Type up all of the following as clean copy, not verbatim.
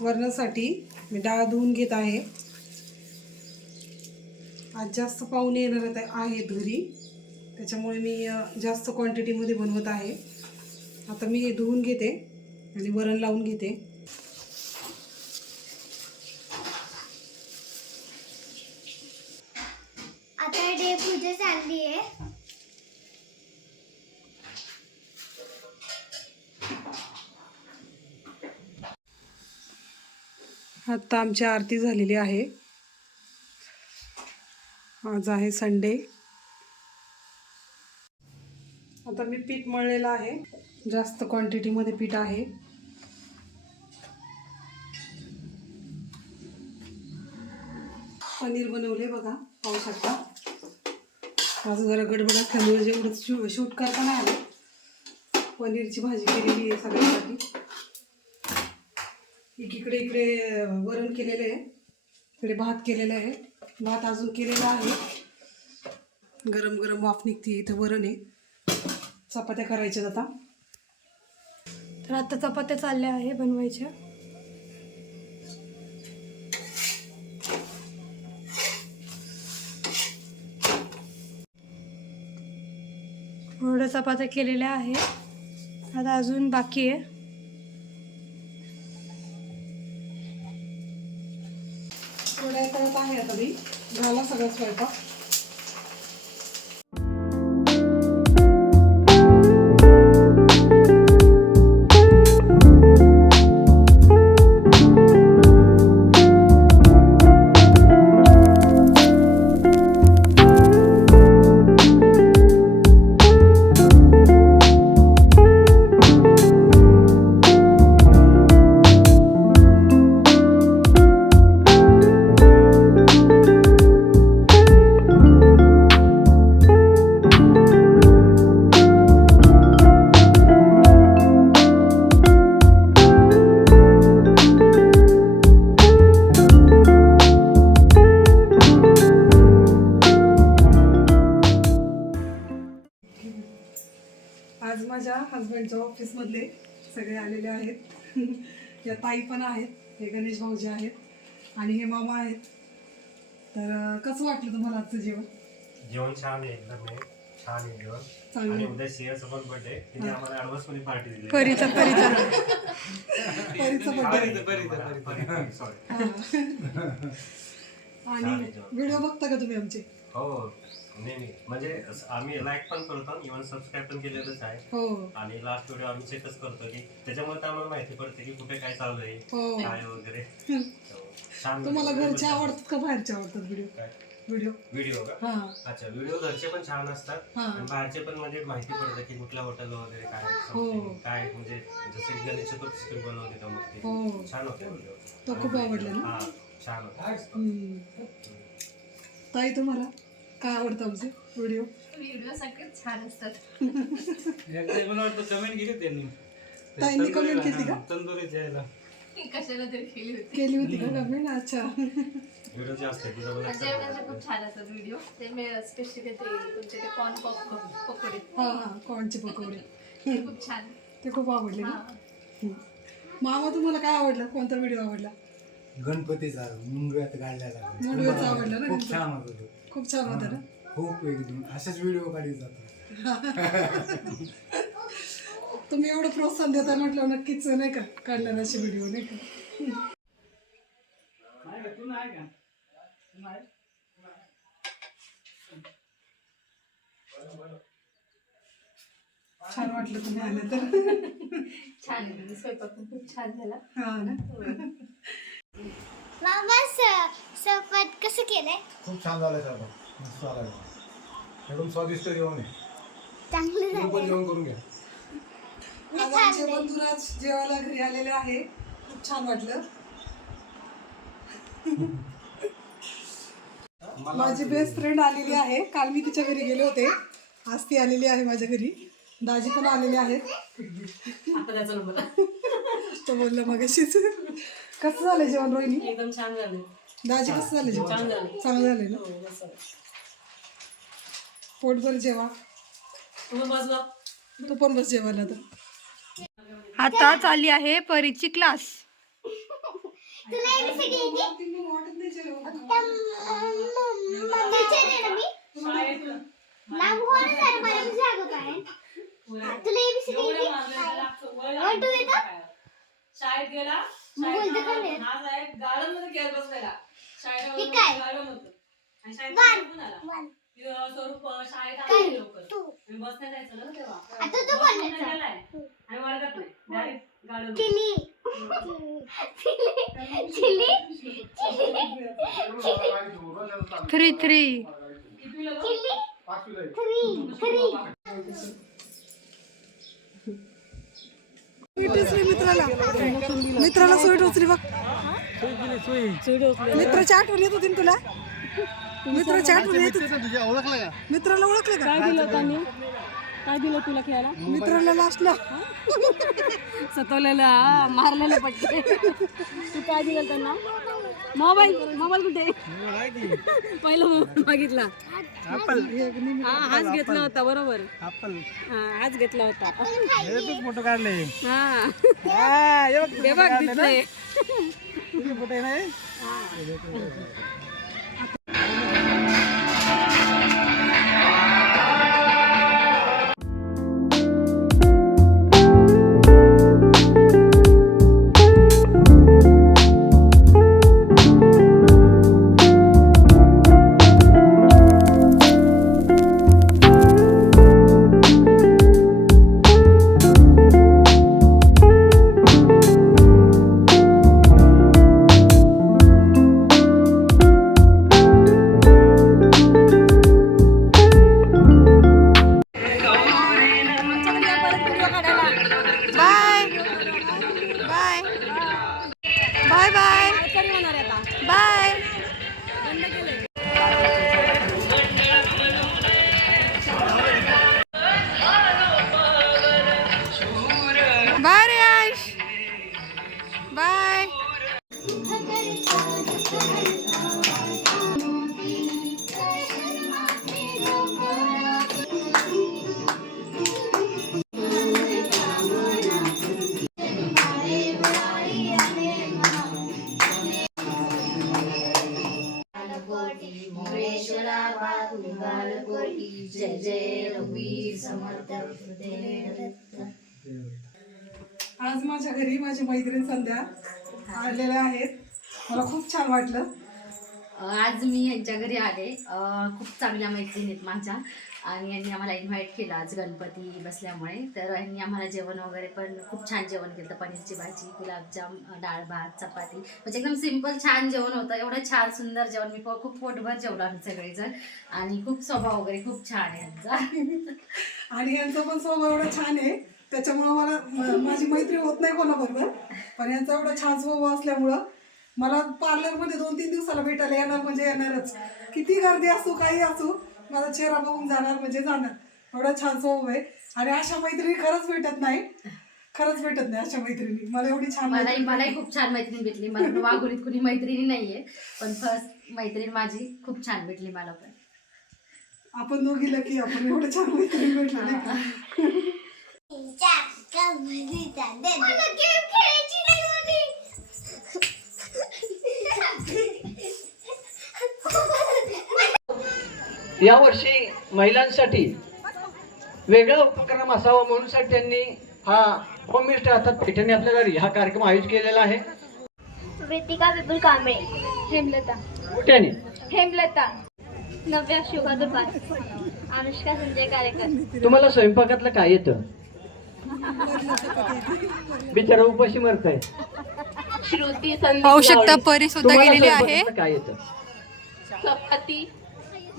वरणासाठी मी डाळ धुवून घेत आहे. आज जास्त पाहुणे येणार आहेत घरी, त्याच्यामुळे मी जास्त क्वांटिटीमध्ये बनवत आहे. आता मी हे धुवून घेते आणि वरण लावून घेते. आता देवपूजा चालली आहे. आता आमची आरती झालेली आहे. आज आहे संडे. आता मी पीठ मळलेलं आहे. जास्त क्वांटिटीमध्ये पीठ आहे. पनीर बनवले बघा, पाहू शकता. माझं जरा गडबड असल्यामुळे जेवढं शूट करता नाही आलं. पनीरची भाजी केलेली आहे सगळ्यांसाठी. इकडे वरण केलेलं आहे, इकडे भात केलेला आहे. भात अजून केलेला आहे, गरम गरम वाफ निघते. इथं वरण आहे. चपात्या करायच्या आता. तर आता चपात्या चालल्या आहे बनवायच्या. थोड्या चपात्या केलेल्या आहे, आता अजून बाकी आहे. थोड्या करत आहे आता मी. झाला सगळा स्वयंपाक. आज माझ्या हजबंडच्या ऑफिसमधले सगळे आलेले आहेत. या ताई पण आहेत, हे गणेश भाऊजी आहेत आणि हे मामा आहेत. तर कसं वाटलं तुम्हाला आजचं जेवण? जेवण छान आहे, एकदम छान आहे जेवण. चांगलं. आणि उद्या शेअरचा पण बर्थडे, तिने आम्हाला ॲडव्हान्स मध्ये पार्टी दिली. परीचा बर्थडे. आणि व्हिडिओ बघता का तुम्ही आमचे? हो, नेहमी म्हणजे आम्ही लाईक पण करतो, इव्हन सबस्क्राईब पण केलेलंच आहे. हो. आणि लास्ट व्हिडिओ आम्ही चेकच करतो की त्याच्यामुळे आम्हाला माहिती पडते की कुठे काय चालू आहे, हो. काय वगैरे. छान. तुम्हाला घरचे आवडतात का बाहेरचे आवडतात व्हिडिओ? व्हिडिओ व्हिडिओ का? हा. अच्छा, व्हिडिओ घरचे पण छान असतात हा. आणि बाहेरचे पण म्हणजे माहिती पडतं की कुठल्या हॉटेल वगैरे काय हो. something, काय म्हणजे जसे गणेश चतुर्थी बनवते का मग ते हो. छान होते व्हिडिओ. तो खूप आवडला ना? हा, छान होता. ताई तुम्हाला काय आवडतं आमचे व्हिडिओ? व्हिडिओ सगळेच छान असतात. मला वाटतं कमेंट केली त्यांनी. ताईंनी कमेंट केली का? तंदुरी द्यायला कशाला तरी केली होती का कमेंट? अच्छा. व्हिडिओ जे असते तिथं बघा. जेवणाचे खूप छान असतात व्हिडिओ. ते मी स्पेशली ते तुमचे ते कॉर्न पकोडे हा हा, कॉर्नचे पकोडे ते खूप छान. ते खूप आवडले ना? हा. मामा तुम्हाला काय आवडला? कोणता व्हिडिओ आवडला? गणपतीचा मुंडव्यात काढलेला मुंडव्याचा आवडला ना? खूप छान होता तो. खूप छान होता ना? खूप एकदम असेच व्हिडिओ काढले जातात. तुम्ही एवढं प्रोत्साहन देता म्हटलं नक्कीच नाही का काढणार असे व्हिडिओ, नाही का? तू नाही का? नाही. छान वाटलं तुम्ही आले तर. छान आहे. स्वयंपाक पण खूप छान झाला. हा ना? मामा स्वयंपाक कसं केलंय? खूप छान झालं सर, मस्त झालं एकदम स्वादिष्ट जेवण आहे. चांगलं तुम्ही पण झालं. जेवण करून घ्या. आज आमचे बंधुराज जेवायला घरी आलेले आहे. खूप छान वाटलं. माझी बेस्ट फ्रेंड आलेली आहे. काल मी तिच्या घरी गेले होते, आज ती आलेली आहे माझ्या घरी. दाजी पण आलेले आहेत. तो बोलला मगाशीच. कसं झालं जेवण रोहिणी? एकदम छान झाले. दाजी कसं झालं जेवण? चांगलं झालं ना? पोटभर जेवा. तू पण बस जेवायला. तर आता चालली आहे परीची क्लास. तुला ABCD येते? नाम हो ना जरा मला मी सांगत आहे. तुला ABCD येते? 1 2 येतं? शाळेत गेला बोलते का नाही? गार्डन मध्ये खेळत बसलेला ठीक आहे. गार्डन होतं आणि शाळेत One. कोण आला One. स्वरूप शाळेत काय? आले लवकर Two. मी बसण्यात जायचं ना तेव्हा आता तू बसून बोलायचं. नाही गेलाय. आणि वर्गात नाही डायरेक्ट गार्डन चिली. चिली. 3 कितवीला बघ? चिली. 3. मित्राला सोय टोचली बघ. मित्राची आठवण येत होती ना तुला? मित्राची आठवण येत होती. मित्राला ओळखलं का? काय दिलं तुला खेळायला मित्राला लास्टला सतवलेला मारलेलं पटके तू काय दिलं त्यांना मोबाईल कुठे पहिलं मोबाईल मागितला हाच घेतला होता बरोबर हाच घेतला होता फोटो काढले हे बघ दिसलंय फोटो नाही बाय बाय बाय. बाय रे आयुष बाय. जय जय रघुवीर समर्थ. आज माझ्या घरी माझी मैत्रीण संध्या आलेल्या आहेत. मला खूप छान वाटलं. आज मी यांच्या घरी आले. खूप चांगल्या मैत्रिणी आहेत माझ्या आणि यांनी आम्हाला इन्व्हाइट केलं आज गणपती बसल्यामुळे. तर यांनी आम्हाला जेवण वगैरे पण खूप छान जेवण केलं. पनीरची भाजी, गुलाबजाम, डाळ भात, चपाती, म्हणजे एकदम सिम्पल छान जेवण होतं. एवढं छान सुंदर जेवण. मी खूप पोटभर जेवलो आम्ही सगळेजण आणि खूप स्वभाव वगैरे खूप छान आहे यांचा. आणि यांचा पण स्वभाव एवढा छान आहे त्याच्यामुळं मला माझी मैत्री होत नाही कोणाबरोबर. पण यांचा एवढा छान स्वभाव असल्यामुळं मला पार्लरमध्ये 2-3 दिवसाला भेटायला येणार म्हणजे येणारच. किती गर्दी असो काही असो माझा चेहरा बघून जाणार म्हणजे जाणार. एवढा छान स्वभाव आहे. आणि अशा मैत्रिणी खरंच भेटत नाही अशा मैत्रिणी. मला एवढी छान मलाही खूप छान मैत्रीण भेटली. मला वाघोलीत कुणी मैत्रिणी नाहीये पण फर्स्ट मैत्रीण माझी खूप छान भेटली मला पण. आपण दोघी लकी आपण एवढं छान मैत्रिणी भेटलो नाही का? मला गेम खेळायची नाही म्हणे. यावर्षी महिलांसाठी वेगळा उपक्रम असावा म्हणून त्यांनी हा होममिनिस्टर अर्थात पैठणी आपल्या घरी हा कार्यक्रम आयोजित केलेला आहे. वृत्तिका विपुल कांबळे. हेमलता कुठ्याने हेमलता नव्या शुभा दुपार. अनुष्का संजय कार्यकर. तुम्हाला स्वयंपाकातलं काय येतं? बिचारा उपाशी मरताय. श्रुती पाहू शकता परी सुद्धा तुम्हाला गेलेली आहे. स्वयंपाकातलं काय येतं? चपाती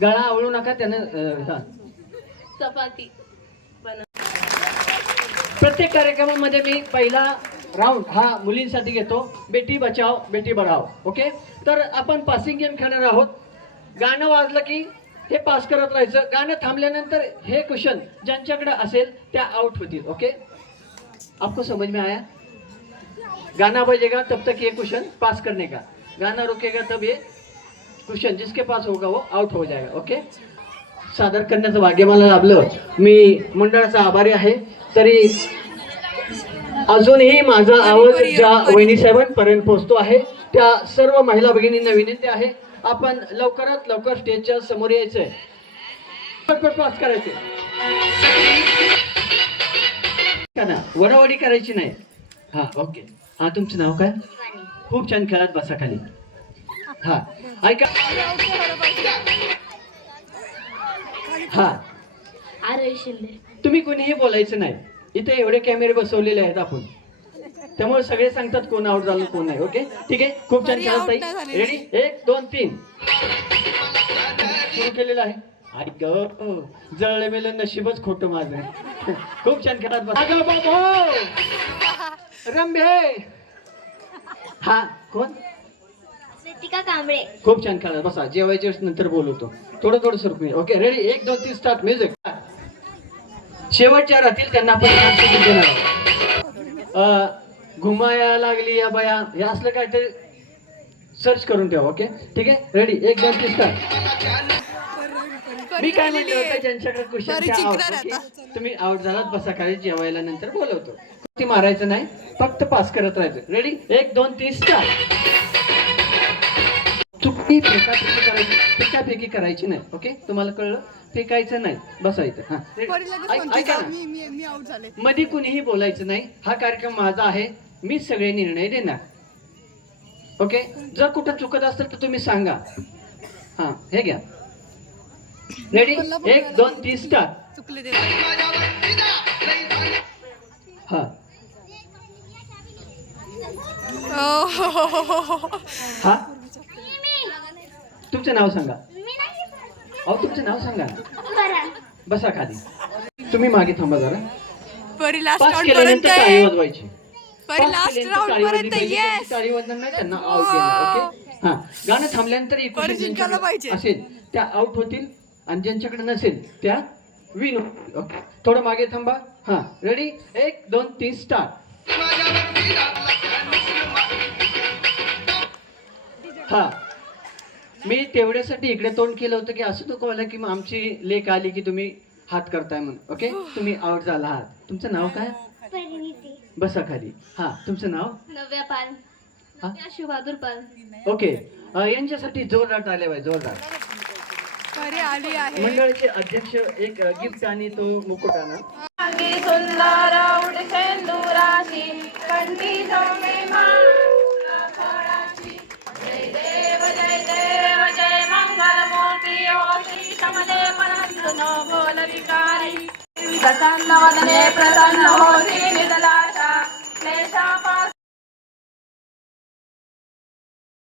गळा आवळू नका त्यानं. हा चपाती प्रत्येक कार्यक्रमामध्ये मी पहिला राऊंड हा मुलींसाठी घेतो. बेटी बचाव बेटी बढाव. ओके, तर आपण पासिंग गेम खेळणार आहोत. गाणं वाजलं की हे पास करत राहायचं. गाणं थांबल्यानंतर हे क्वेश्चन ज्यांच्याकडे असेल त्या आउट होतील. ओके, आपको समझ में आया? गाना बजेगा तब तक ये क्वेश्चन पास करने का, गाना रुकेगा तब ये क्वेश्चन जिसके पास होगा वो आउट हो जाएगा. ओके, सादर करण्याचं भाग्य मला लाभलं. मी मंडळाचा आभारी आहे. तरी अजूनही माझा आवाज ज्या वहिनी साहेबांपर्यंत पोहोचतो आहे त्या सर्व महिला भगिनींना विनंती आहे, आपण लवकरात लवकर स्टेजच्या समोर यायचंय, पटपट पास करायचे का ना, वडावडी करायची नाही. हा ओके. हा तुमचं नाव काय? खूप छान खेळात, बसा खाली. हा ऐका. हा अरे शिंदे तुम्ही कोणीही बोलायचं नाही, इथे एवढे कॅमेरे बसवलेले आहेत आपण, त्यामुळे सगळे सांगतात कोण आउट झालं कोण नाही. ओके ठीक आहे, खूप छान खेळत ताई. रेडी 1 2 3 सुरू केलेलं आहे. ऐक जळले मेलं नशीबच खोटं माझं. खूप छान खेळत बस. रंभे. हा कोण? स्वेतिका कांबळे. खूप छान खेळत बसा, जेवायच्या नंतर बोलवतो, थोडं सरकून. Okay ready 1 2 3 start music. शेवटच्या राहतील त्यांना आपण देणार. घुमाया लागली या बाया, हे असलं काय ते सर्च करून ठेवा. ओके ठीक आहे, रेडी 1 2 3 स्टार्ट. मी काय म्हणलं होतं, ज्यांच्याकडे क्वेश्चन तुम्ही आउट झालात बसा खाली, जेवायला नंतर बोलवतो. ती मारायचं नाही, फक्त पास करत राहायचं. Ready 1 2 3 start. चुकी फेकाफेकी करायची नाही. ओके तुम्हाला कळलं, फेकायचं नाही, बसायचं. हा ऐका ना, मध्ये कुणीही बोलायचं नाही. हा कार्यक्रम माझा आहे, मी सगळे निर्णय देणार. ओके जर कुठं चुकत असेल तर तुम्ही सांगा. हा हे घ्या. Ready 1 2 3 start. हा हा तुमचं नाव सांगा. अहो तुमचं नाव सांगा. बसा खाली. तुम्ही मागे थांबा जरा. पास केल्यानंतर टाळी वाजवायची. टाळी वाजणार नाही, त्यांना आउट देणार. ओके हा गाणं थांबल्यानंतर इकडे ज्यांच्याकडे असेल त्या आउट होतील आणि ज्यांच्याकडे नसेल त्या विन होतील. ओके थोडं मागे थांबा. हा रेडी 1 2 3 स्टार्ट. हा मी तेवढ्यासाठी इकडे तोंड केलं होतं की असं नको व्हायला की मग आमची लेख आली की तुम्ही हात करताय म्हणून. ओके तुम्ही आउट झाला आहात. तुमचं नाव काय? बसा खाली. हा तुमचं नाव? नव्या पाल. हा शिवबहादूर पाल. ओके यांच्यासाठी जोरदार टाळ्या पाहिजे, जोरदार. मंडळाचे अध्यक्ष एक गिफ्ट आणि तो मुकुट आणा. प्रसन्न वदने प्रसन्न होती निदला